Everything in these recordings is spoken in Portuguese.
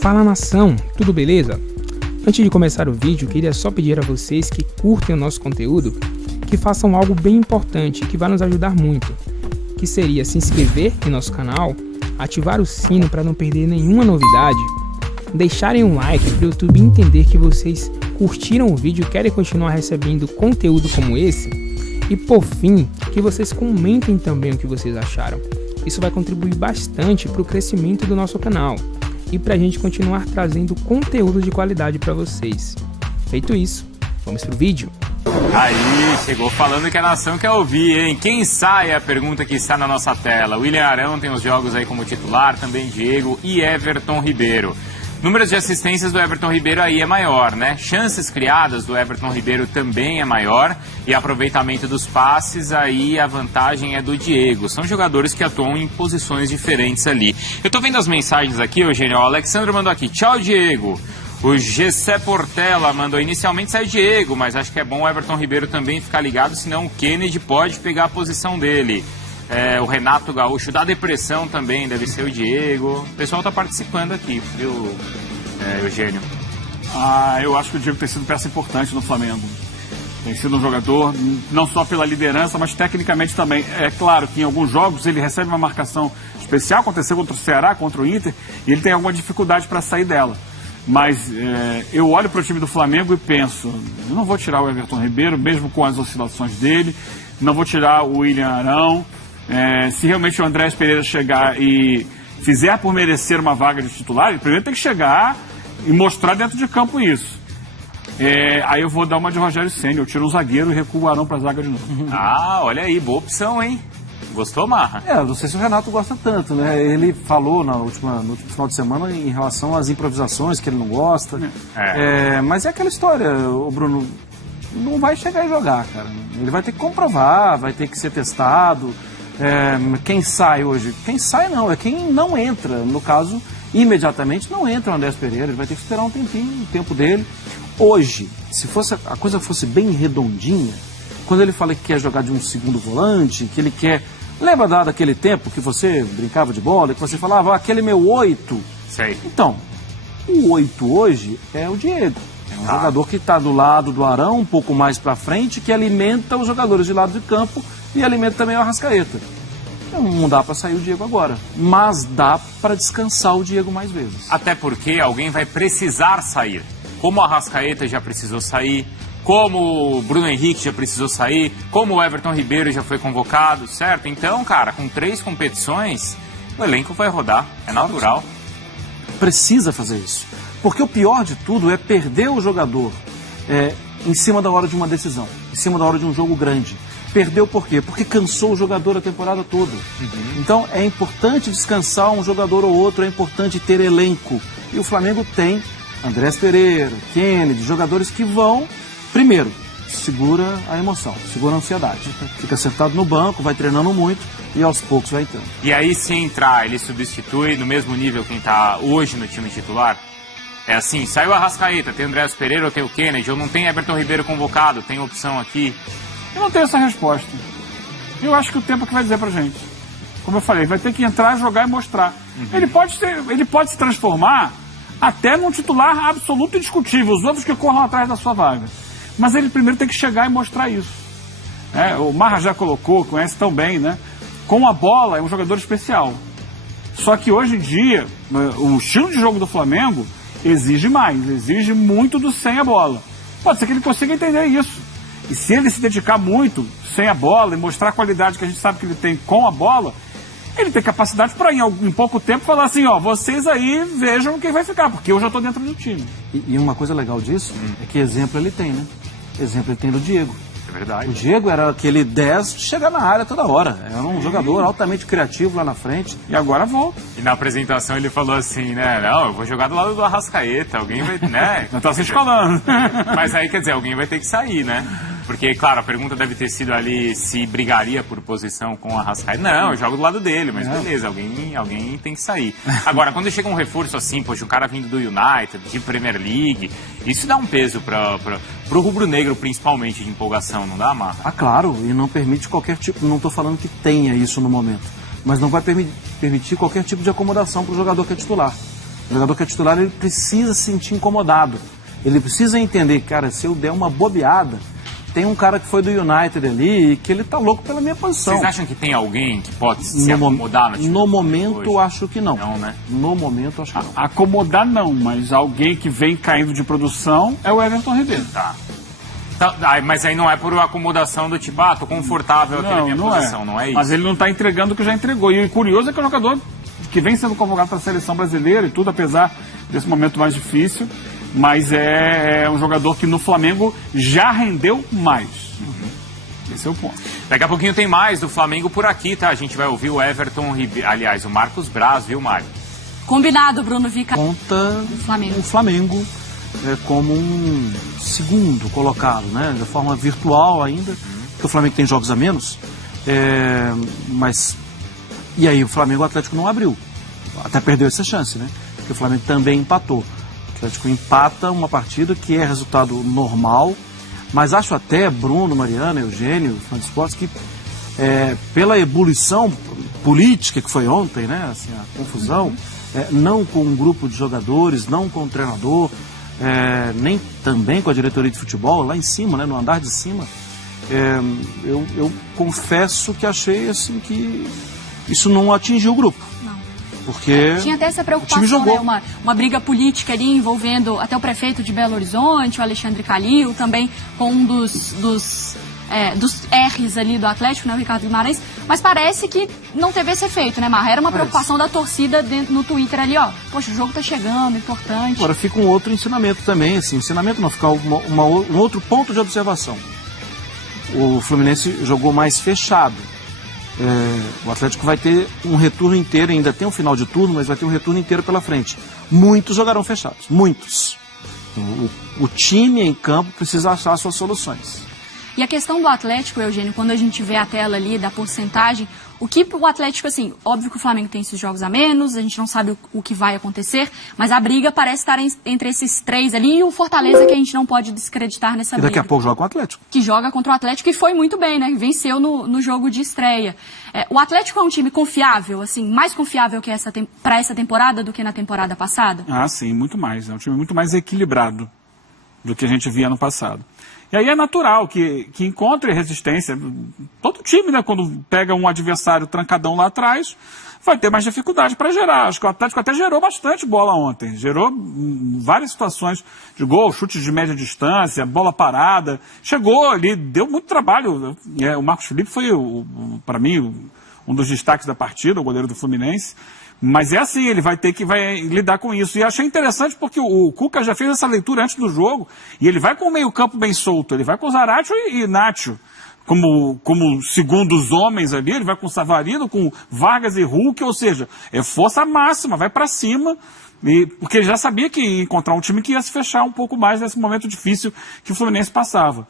Fala nação, tudo beleza? Antes de começar o vídeo, queria só pedir a vocês que curtem o nosso conteúdo, que façam algo bem importante que vai nos ajudar muito, que seria se inscrever em nosso canal, ativar o sino para não perder nenhuma novidade, deixarem um like para o YouTube entender que vocês curtiram o vídeo e querem continuar recebendo conteúdo como esse, e por fim, que vocês comentem também o que vocês acharam. Isso vai contribuir bastante para o crescimento do nosso canal e para a gente continuar trazendo conteúdo de qualidade para vocês. Feito isso, vamos pro vídeo. Aí, chegou falando que a nação quer ouvir, hein? Quem sai é a pergunta que está na nossa tela. William Arão tem os jogos aí como titular, também Diego e Everton Ribeiro. Números de assistências do Everton Ribeiro aí é maior, né? Chances criadas do Everton Ribeiro também é maior. E aproveitamento dos passes, aí a vantagem é do Diego. São jogadores que atuam em posições diferentes ali. Eu tô vendo as mensagens aqui, Eugênio. O Alexandre mandou aqui, tchau Diego. O Gessé Portela mandou, inicialmente sai Diego, mas acho que é bom o Everton Ribeiro também ficar ligado, senão o Kennedy pode pegar a posição dele. O Renato Gaúcho da depressão também, deve ser o Diego. O pessoal está participando aqui, viu, Eugênio? Eu acho que o Diego tem sido peça importante no Flamengo. Tem sido um jogador, não só pela liderança, mas tecnicamente também. É claro que em alguns jogos ele recebe uma marcação especial, aconteceu contra o Ceará, contra o Inter, e ele tem alguma dificuldade para sair dela. Mas eu olho para o time do Flamengo e penso, eu não vou tirar o Everton Ribeiro, mesmo com as oscilações dele, não vou tirar o William Arão. Se realmente o Andrés Pereira chegar e fizer por merecer uma vaga de titular, ele primeiro tem que chegar e mostrar dentro de campo isso. Aí eu vou dar uma de Rogério Ceni, eu tiro um zagueiro e recuo o Arão para a zaga de novo. Olha aí, boa opção, hein? Gostou, Marra? Não sei se o Renato gosta tanto, né? Ele falou no último final de semana em relação às improvisações, que ele não gosta. Mas é aquela história, o Bruno não vai chegar e jogar, cara. Ele vai ter que comprovar, vai ter que ser testado. Quem sai hoje? Quem sai não, é quem não entra. No caso, imediatamente não entra o Andrés Pereira, ele vai ter que esperar um tempinho, o tempo dele. Hoje, se a coisa fosse bem redondinha, quando ele fala que quer jogar de um segundo volante, que ele quer... Lembra daquele tempo que você brincava de bola, que você falava, aquele meu 8? Sei. Então, o 8 hoje é o Diego. É um jogador que está do lado do Arão, um pouco mais para frente, que alimenta os jogadores de lado de campo e alimenta também o Arrascaeta. Não dá para sair o Diego agora, mas dá para descansar o Diego mais vezes. Até porque alguém vai precisar sair. Como o Arrascaeta já precisou sair, como o Bruno Henrique já precisou sair, como o Everton Ribeiro já foi convocado, certo? Então, cara, com 3 competições, o elenco vai rodar, é natural. Precisa fazer isso, porque o pior de tudo é perder o jogador em cima da hora de uma decisão, em cima da hora de um jogo grande. Perdeu por quê? Porque cansou o jogador a temporada toda. Então é importante descansar um jogador ou outro, é importante ter elenco. E o Flamengo tem Andrés Pereira, Kennedy, jogadores que vão, primeiro, segura a emoção, segura a ansiedade. Fica sentado no banco, vai treinando muito e aos poucos vai entrando. E aí, se entrar, ele substitui no mesmo nível quem está hoje no time titular? É assim, saiu o Arrascaeta, tem o Andrés Pereira ou tem o Kennedy, ou não tem Everton Ribeiro convocado, tem opção aqui? Eu não tenho essa resposta. Eu acho que o tempo que vai dizer pra gente. Como eu falei, vai ter que entrar, jogar e mostrar. Ele pode se transformar até num titular absoluto e indiscutível, os outros que corram atrás da sua vaga. Mas ele primeiro tem que chegar e mostrar isso. O Marra já colocou, conhece tão bem, né? Com a bola é um jogador especial. Só que hoje em dia, o estilo de jogo do Flamengo exige mais, exige muito do sem a bola. Pode ser que ele consiga entender isso. E se ele se dedicar muito sem a bola e mostrar a qualidade que a gente sabe que ele tem com a bola, ele tem capacidade para em pouco tempo falar assim, vocês aí vejam quem vai ficar, porque eu já estou dentro do time. E uma coisa legal disso é que exemplo ele tem, né? Exemplo ele tem do Diego. É verdade. O Diego era aquele 10 de chegar na área toda hora. Era um jogador altamente criativo lá na frente. E agora volta. E na apresentação ele falou assim, né? Não, eu vou jogar do lado do Arrascaeta, alguém vai, né? Não tá se escolando. Mas aí, quer dizer, alguém vai ter que sair, né? Porque, claro, a pergunta deve ter sido ali se brigaria por posição com o Arrascaeta. Não, eu jogo do lado dele, mas beleza, alguém tem que sair. Agora, quando chega um reforço assim, poxa, um cara vindo do United, de Premier League, isso dá um peso pro rubro-negro, principalmente, de empolgação, não dá, Marra? Claro, e não permite qualquer tipo, não estou falando que tenha isso no momento, mas não vai permitir qualquer tipo de acomodação para o jogador que é titular. O jogador que é titular, ele precisa se sentir incomodado. Ele precisa entender, cara, se eu der uma bobeada, tem um cara que foi do United ali e que ele tá louco pela minha posição. Vocês acham que tem alguém que pode se acomodar no time? No momento, hoje? Acho que não. Não, né? No momento, acho que não. Acomodar não, mas alguém que vem caindo de produção é o Everton Ribeiro. Tá. Mas aí não é por acomodação do tipo, tô confortável aqui na minha posição, não é isso. Mas ele não tá entregando o que já entregou. E o curioso é que é um jogador que vem sendo convocado para a seleção brasileira e tudo, apesar desse momento mais difícil. Mas é um jogador que no Flamengo já rendeu mais. Esse é o ponto. Daqui a pouquinho tem mais do Flamengo por aqui, tá? A gente vai ouvir o Everton Ribeiro, aliás, o Marcos Braz, viu, Mário? Combinado, Bruno Vica. Conta o Flamengo como um segundo colocado, né? De forma virtual ainda, porque o Flamengo tem jogos a menos. Mas e aí o Flamengo, o Atlético não abriu. Até perdeu essa chance, né? Porque o Flamengo também empatou. O Atlético empata uma partida que é resultado normal, mas acho até, Bruno, Mariana, Eugênio, fã de esportes, que pela ebulição política que foi ontem, né, assim, a confusão, não com um grupo de jogadores, não com o treinador, nem também com a diretoria de futebol, lá em cima, né, no andar de cima, eu confesso que achei assim, que isso não atingiu o grupo. Porque tinha até essa preocupação, né? Uma briga política ali envolvendo até o prefeito de Belo Horizonte, o Alexandre Calil, também com um dos R's ali do Atlético, né, o Ricardo Guimarães, mas parece que não teve esse efeito, né, Marra? Era uma preocupação da torcida no Twitter ali, poxa, o jogo tá chegando, importante. Agora fica um outro ensinamento também, assim, ensinamento não, fica um outro ponto de observação. O Fluminense jogou mais fechado. O Atlético vai ter um retorno inteiro, ainda tem um final de turno, mas vai ter um retorno inteiro pela frente. Muitos jogarão fechados, muitos. O time em campo precisa achar suas soluções. E a questão do Atlético, Eugênio, quando a gente vê a tela ali da porcentagem, o que o Atlético, assim, óbvio que o Flamengo tem esses jogos a menos, a gente não sabe o que vai acontecer, mas a briga parece estar entre esses três ali e o Fortaleza, que a gente não pode desacreditar nessa briga. E daqui a pouco joga com o Atlético. Que joga contra o Atlético e foi muito bem, né? Venceu no jogo de estreia. O Atlético é um time confiável, assim, mais confiável que para essa temporada do que na temporada passada? Ah, sim, muito mais. É um time muito mais equilibrado do que a gente via no passado. E aí é natural que encontre resistência. Todo time, né, quando pega um adversário trancadão lá atrás, vai ter mais dificuldade para gerar. Acho que o Atlético até gerou bastante bola ontem. Gerou várias situações de gol, chutes de média distância, bola parada. Chegou ali, deu muito trabalho. O Marcos Felipe foi, para mim, um dos destaques da partida, o goleiro do Fluminense. Mas é assim, ele vai lidar com isso. E achei interessante porque o Cuca já fez essa leitura antes do jogo, e ele vai com o meio-campo bem solto, ele vai com Zaratio e Nacho como segundos homens ali, ele vai com Savarino, com Vargas e Hulk, ou seja, é força máxima, vai para cima, porque ele já sabia que ia encontrar um time que ia se fechar um pouco mais nesse momento difícil que o Fluminense passava.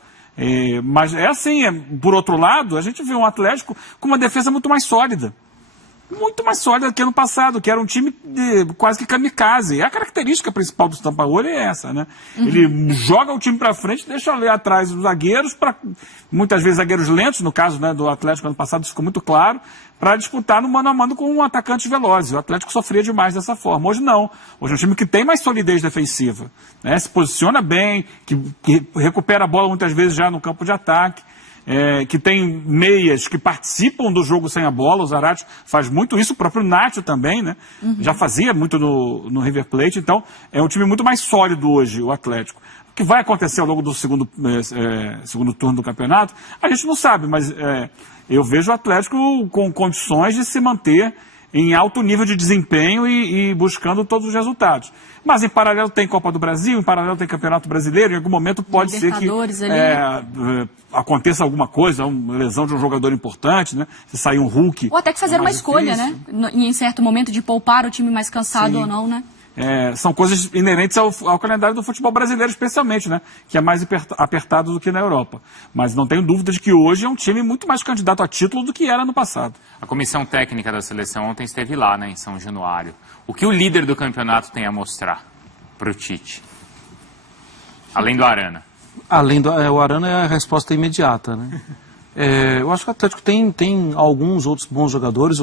Mas é assim, por outro lado, a gente vê um Atlético com uma defesa muito mais sólida do que ano passado, que era um time quase que kamikaze. A característica principal do Sampaoli é essa, né? Ele joga o time para frente, deixa ali atrás os zagueiros, muitas vezes zagueiros lentos, no caso, né, do Atlético ano passado, isso ficou muito claro, para disputar no mano a mano com um atacante veloz. O Atlético sofria demais dessa forma. Hoje não. Hoje é um time que tem mais solidez defensiva, né? Se posiciona bem, que recupera a bola muitas vezes já no campo de ataque. Que tem meias que participam do jogo sem a bola, o Zaratio faz muito isso, o próprio Nacho também, né? Já fazia muito no River Plate, então é um time muito mais sólido hoje, o Atlético. O que vai acontecer ao longo do segundo turno do campeonato, a gente não sabe, mas eu vejo o Atlético com condições de se manter em alto nível de desempenho e buscando todos os resultados. Mas em paralelo tem Copa do Brasil, em paralelo tem Campeonato Brasileiro, em algum momento pode ser que aconteça alguma coisa, uma lesão de um jogador importante, né? Se sair um Hulk. Ou até que fazer uma escolha, né? Em certo momento de poupar o time mais cansado ou não, né? São coisas inerentes ao calendário do futebol brasileiro, especialmente, né? Que é mais apertado do que na Europa. Mas não tenho dúvida de que hoje é um time muito mais candidato a título do que era no passado. A comissão técnica da seleção ontem esteve lá, né, em São Januário. O que o líder do campeonato tem a mostrar para o Tite? Além do Arana. O Arana é a resposta imediata, né? Eu acho que o Atlético tem alguns outros bons jogadores.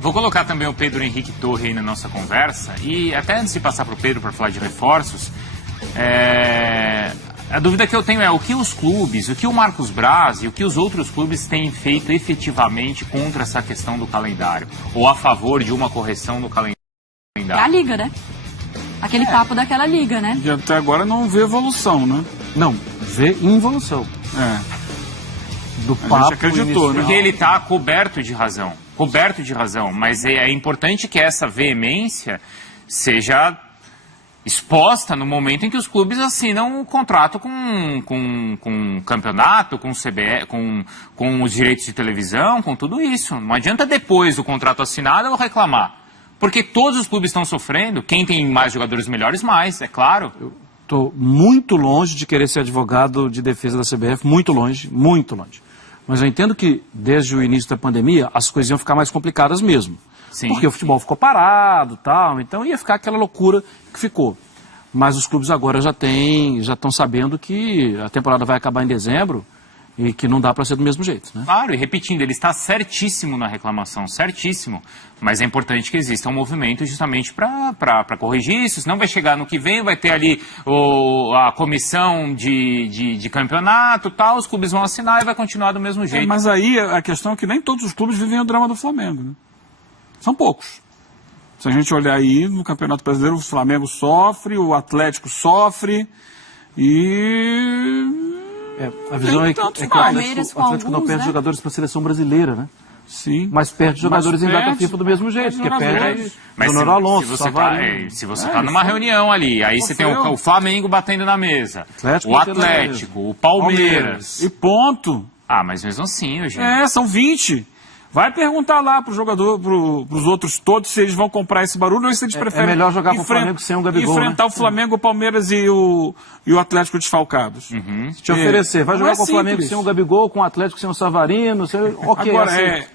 Vou colocar também o Pedro Henrique Torre aí na nossa conversa. E até antes de passar para o Pedro para falar de reforços, a dúvida que eu tenho é o que os clubes, o que o Marcos Braz e o que os outros clubes têm feito efetivamente contra essa questão do calendário? Ou a favor de uma correção no calendário? É a liga, né? Aquele papo daquela liga, né? E até agora não vê evolução, né? Não, vê involução. Do A papo gente acreditou, inicial. né? Porque ele está coberto de razão. Coberto de razão. Mas é importante que essa veemência seja exposta no momento em que os clubes assinam um contrato com campeonato, com CBE, com os direitos de televisão, com tudo isso. Não adianta depois do contrato assinado eu reclamar. Porque todos os clubes estão sofrendo, quem tem mais jogadores melhores, mais, é claro. Estou muito longe de querer ser advogado de defesa da CBF, muito longe, muito longe. Mas eu entendo que, desde o início da pandemia, as coisas iam ficar mais complicadas mesmo. Sim. Porque o futebol ficou parado, tal, então ia ficar aquela loucura que ficou. Mas os clubes agora já estão sabendo que a temporada vai acabar em dezembro e que não dá para ser do mesmo jeito, né? Claro, e repetindo, ele está certíssimo na reclamação, certíssimo. Mas é importante que exista um movimento justamente para corrigir isso, senão vai chegar no que vem, vai ter ali a comissão de campeonato, tal, os clubes vão assinar e vai continuar do mesmo jeito. Mas aí a questão é que nem todos os clubes vivem o drama do Flamengo, né? São poucos. Se a gente olhar aí no Campeonato Brasileiro, o Flamengo sofre, o Atlético sofre e... a visão é que o Palmeiras Atlético não perde jogadores para a seleção brasileira, né? Sim. Mas perde jogadores Mas em data perde, FIFA do mesmo jeito, porque perde Mas Donoro Alonso, se você está numa reunião ali, aí você tem o Flamengo batendo na mesa, o Atlético, o Palmeiras. E ponto. Ah, mas mesmo assim, Eugênio. São 20. Vai perguntar lá pro jogador, pros outros todos, se eles vão comprar esse barulho ou se eles preferem... É melhor jogar com o Flamengo sem um Gabigol, enfrentar, né? o Flamengo, o Palmeiras e o Atlético desfalcados. Se te oferecer, vai jogar com o Flamengo simples. sem o Gabigol, com o Atlético sem o Savarino, ok. Agora,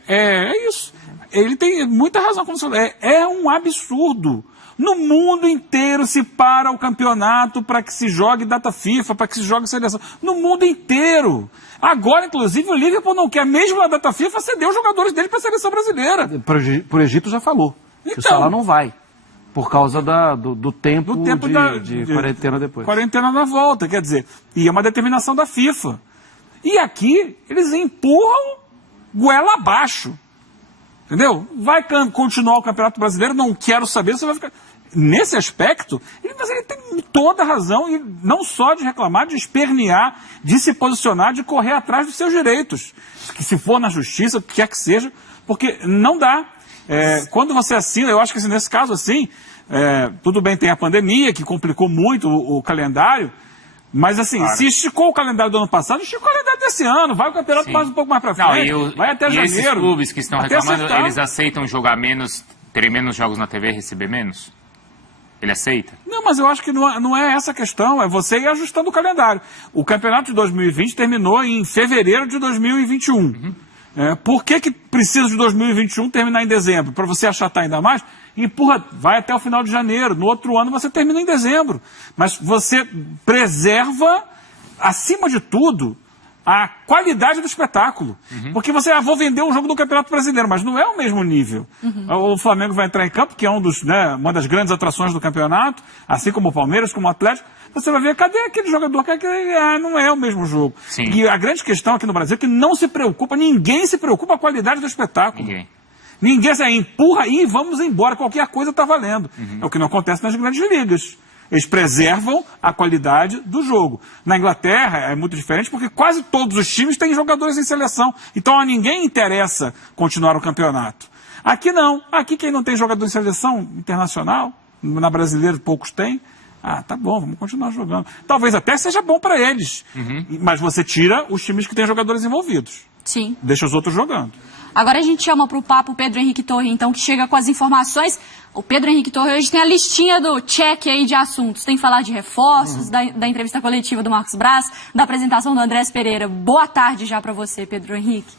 é isso. Ele tem muita razão, como você falou. É um absurdo. No mundo inteiro se para o campeonato para que se jogue data FIFA, para que se jogue seleção. No mundo inteiro. Agora, inclusive, o Liverpool não quer, mesmo na data FIFA, ceder os jogadores dele para a seleção brasileira. Por Egito já falou. Que o Salah não vai. Por causa do tempo de quarentena depois. Quarentena na volta, quer dizer. E é uma determinação da FIFA. E aqui, eles empurram goela abaixo. Entendeu? Vai continuar o Campeonato Brasileiro, não quero saber, você vai ficar... Nesse aspecto, mas ele tem toda a razão, e não só de reclamar, de espernear, de se posicionar, de correr atrás dos seus direitos. Que se for na justiça, o que quer que seja, porque não dá. Quando você assina, eu acho que nesse caso assim, tudo bem, tem a pandemia, que complicou muito o calendário, mas assim, claro, se esticou o calendário do ano passado, esticou o calendário desse ano, vai o campeonato mais um pouco mais pra frente, vai até janeiro. E esses clubes que estão reclamando, eles aceitam jogar menos, terem menos jogos na TV e receber menos? Ele aceita? Não, mas eu acho que não é essa a questão, é você ir ajustando o calendário. O campeonato de 2020 terminou em fevereiro de 2021. Por que precisa de 2021 terminar em dezembro? Para você achatar ainda mais? Empurra, vai até o final de janeiro. No outro ano você termina em dezembro. Mas você preserva, acima de tudo, a qualidade do espetáculo. Porque você, vou vender um jogo do Campeonato Brasileiro, mas não é o mesmo nível. O Flamengo vai entrar em campo, que é uma das grandes atrações do campeonato, assim como o Palmeiras, como o Atlético. Você vai ver, cadê aquele jogador? Não é o mesmo jogo. Sim. E a grande questão aqui no Brasil é que não se preocupa, ninguém se preocupa com a qualidade do espetáculo. Ninguém empurra e vamos embora, qualquer coisa está valendo. É o que não acontece nas grandes ligas. Eles preservam a qualidade do jogo. Na Inglaterra é muito diferente porque quase todos os times têm jogadores em seleção. Então a ninguém interessa continuar o campeonato. Aqui não. Aqui quem não tem jogador em seleção internacional, na brasileira poucos têm. Tá bom, vamos continuar jogando. Talvez até seja bom para eles. Mas você tira os times que têm jogadores envolvidos. Sim. Deixa os outros jogando. Agora a gente chama para o papo o Pedro Henrique Torre, então, que chega com as informações. O Pedro Henrique Torre hoje tem a listinha do check aí de assuntos. Tem que falar de reforços, da entrevista coletiva do Marcos Braz, da apresentação do Andrés Pereira. Boa tarde já para você, Pedro Henrique.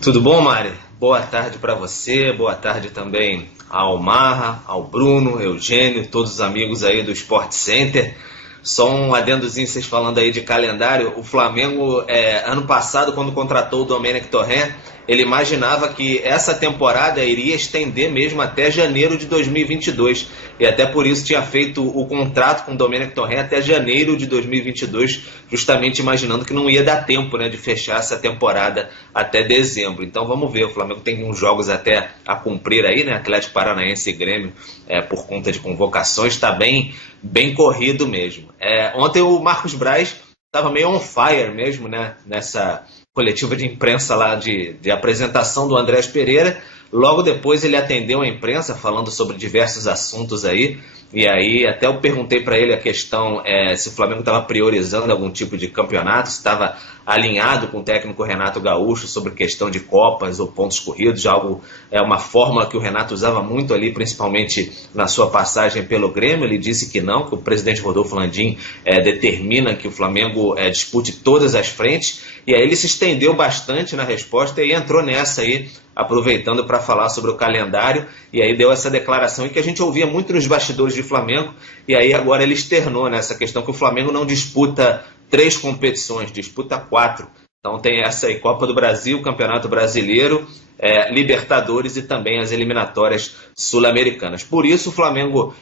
Tudo bom, Mari? Boa tarde para você, boa tarde também ao Marra, ao Bruno, Eugênio, todos os amigos aí do Sport Center. Só um adendozinho, vocês falando aí de calendário. O Flamengo, ano passado, quando contratou o Domenech Torrent, ele imaginava que essa temporada iria estender mesmo até janeiro de 2022. E até por isso tinha feito o contrato com o Domenech Torrent até janeiro de 2022, justamente imaginando que não ia dar tempo, né, de fechar essa temporada até dezembro. Então vamos ver, o Flamengo tem uns jogos até a cumprir aí, né? Atlético Paranaense e Grêmio, por conta de convocações, está bem corrido mesmo. Ontem o Marcos Braz estava meio on fire mesmo, né? Nessa coletiva de imprensa lá de apresentação do Andrés Pereira. Logo depois ele atendeu a imprensa falando sobre diversos assuntos aí. E aí até eu perguntei para ele a questão se o Flamengo estava priorizando algum tipo de campeonato, se estava alinhado com o técnico Renato Gaúcho sobre questão de copas ou pontos corridos, uma fórmula que o Renato usava muito ali, principalmente na sua passagem pelo Grêmio. Ele disse que não, que o presidente Rodolfo Landim determina que o Flamengo dispute todas as frentes. E aí ele se estendeu bastante na resposta e entrou nessa aí, aproveitando para falar sobre o calendário, e aí deu essa declaração que a gente ouvia muito nos bastidores de Flamengo, e aí agora ele externou nessa questão que o Flamengo não disputa 3 competições, disputa 4. Então tem essa aí, Copa do Brasil, Campeonato Brasileiro, Libertadores e também as eliminatórias sul-americanas. Por isso o Flamengo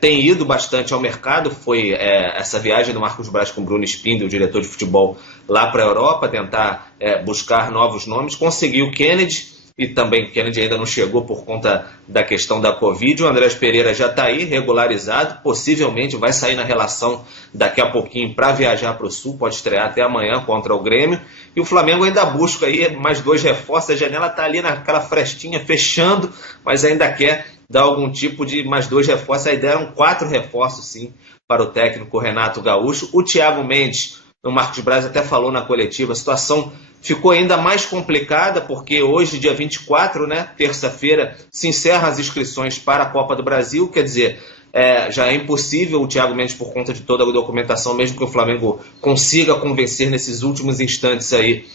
tem ido bastante ao mercado. Foi essa viagem do Marcos Braz com o Bruno Spindel, o diretor de futebol, lá para a Europa, tentar buscar novos nomes. Conseguiu o Kennedy, e também o Kennedy ainda não chegou por conta da questão da Covid. O Andrés Pereira já está aí, regularizado, possivelmente vai sair na relação daqui a pouquinho para viajar para o Sul, pode estrear até amanhã contra o Grêmio. E o Flamengo ainda busca aí mais 2 reforços, a janela está ali naquela frestinha, fechando, mas ainda quer dar algum tipo de mais 2 reforços. Aí deram 4 reforços sim para o técnico Renato Gaúcho. O Thiago Mendes, o Marcos Braz até falou na coletiva, a situação ficou ainda mais complicada porque hoje, dia 24, né, terça-feira, se encerram as inscrições para a Copa do Brasil. Quer dizer, já é impossível o Thiago Mendes, por conta de toda a documentação, mesmo que o Flamengo consiga convencer nesses últimos instantes aí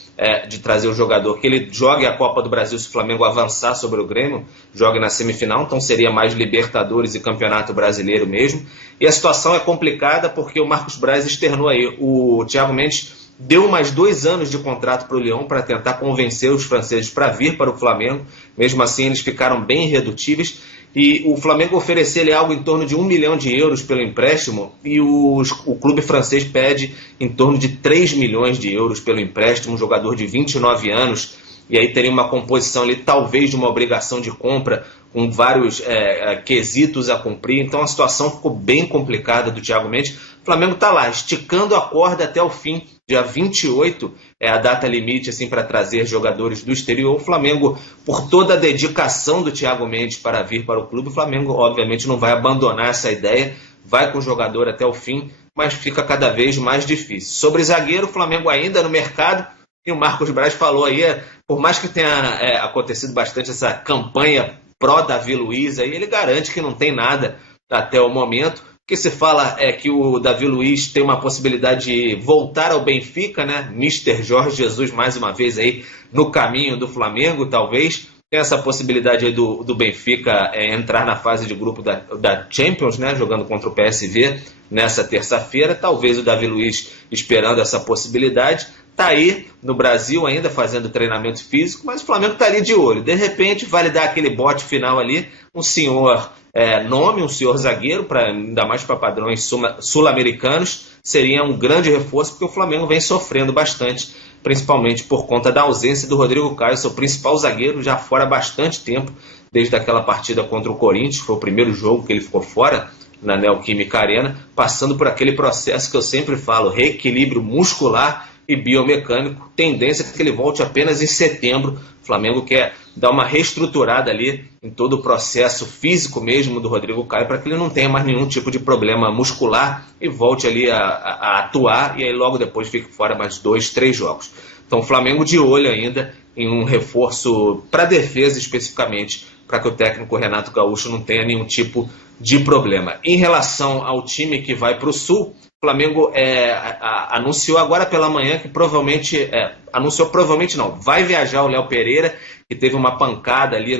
de trazer o jogador, que ele jogue a Copa do Brasil se o Flamengo avançar sobre o Grêmio, jogue na semifinal, então seria mais Libertadores e Campeonato Brasileiro mesmo. E a situação é complicada porque o Marcos Braz externou aí, o Thiago Mendes deu mais 2 anos de contrato para o Lyon para tentar convencer os franceses para vir para o Flamengo. Mesmo assim, eles ficaram bem irredutíveis. E o Flamengo ofereceu-lhe algo em torno de 1 milhão de euros pelo empréstimo e o clube francês pede em torno de 3 milhões de euros pelo empréstimo, um jogador de 29 anos. E aí teria uma composição ali, talvez, de uma obrigação de compra com vários quesitos a cumprir. Então a situação ficou bem complicada do Thiago Mendes. O Flamengo está lá, esticando a corda até o fim. Dia 28 é a data limite assim, para trazer jogadores do exterior. O Flamengo, por toda a dedicação do Thiago Mendes para vir para o clube, o Flamengo obviamente não vai abandonar essa ideia, vai com o jogador até o fim, mas fica cada vez mais difícil. Sobre zagueiro, o Flamengo ainda no mercado, e o Marcos Braz falou aí, por mais que tenha acontecido bastante essa campanha pró-Davi Luiz, aí ele garante que não tem nada até o momento. O que se fala é que o Davi Luiz tem uma possibilidade de voltar ao Benfica, né? Mister Jorge Jesus mais uma vez aí no caminho do Flamengo, talvez. Tem essa possibilidade aí do Benfica entrar na fase de grupo da Champions, né? Jogando contra o PSV nessa terça-feira. Talvez o Davi Luiz esperando essa possibilidade. Está aí no Brasil ainda fazendo treinamento físico, mas o Flamengo está ali de olho. De repente vai lhe dar aquele bote final ali, um senhor um senhor zagueiro, ainda mais para padrões sul-americanos, seria um grande reforço, porque o Flamengo vem sofrendo bastante, principalmente por conta da ausência do Rodrigo Caio, seu principal zagueiro, já fora há bastante tempo, desde aquela partida contra o Corinthians, foi o primeiro jogo que ele ficou fora, na Neoquímica Arena, passando por aquele processo que eu sempre falo, reequilíbrio muscular e biomecânico, tendência que ele volte apenas em setembro. O Flamengo quer dar uma reestruturada ali em todo o processo físico mesmo do Rodrigo Caio, para que ele não tenha mais nenhum tipo de problema muscular e volte ali a atuar, e aí logo depois fique fora mais 2, 3 jogos. Então o Flamengo de olho ainda em um reforço para a defesa especificamente, para que o técnico Renato Gaúcho não tenha nenhum tipo de problema. Em relação ao time que vai para o Sul, o Flamengo anunciou agora pela manhã que provavelmente não, vai viajar o Léo Pereira, que teve uma pancada ali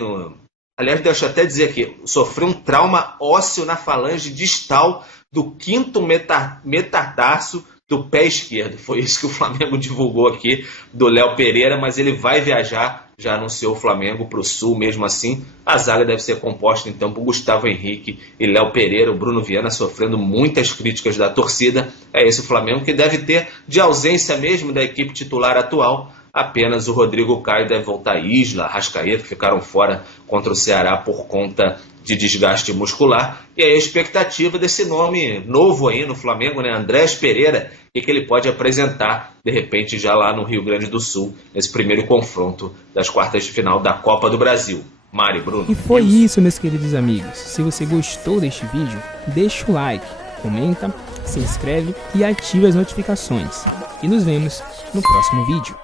Aliás, deixa eu até dizer aqui, sofreu um trauma ósseo na falange distal do 5º metatarso do pé esquerdo. Foi isso que o Flamengo divulgou aqui do Léo Pereira, mas ele vai viajar, já anunciou o Flamengo para o Sul mesmo assim. A zaga deve ser composta então por Gustavo Henrique e Léo Pereira. O Bruno Viana sofrendo muitas críticas da torcida. É esse o Flamengo que deve ter de ausência mesmo da equipe titular atual. Apenas o Rodrigo Caio deve voltar. Isla, Arrascaeta, que ficaram fora contra o Ceará por conta de desgaste muscular. E aí a expectativa desse nome novo aí no Flamengo, né? Andrés Pereira, e que ele pode apresentar, de repente, já lá no Rio Grande do Sul, nesse primeiro confronto das quartas de final da Copa do Brasil. Mari, Bruno. E foi isso, meus queridos amigos. Se você gostou deste vídeo, deixa o like, comenta, se inscreve e ativa as notificações. E nos vemos no próximo vídeo.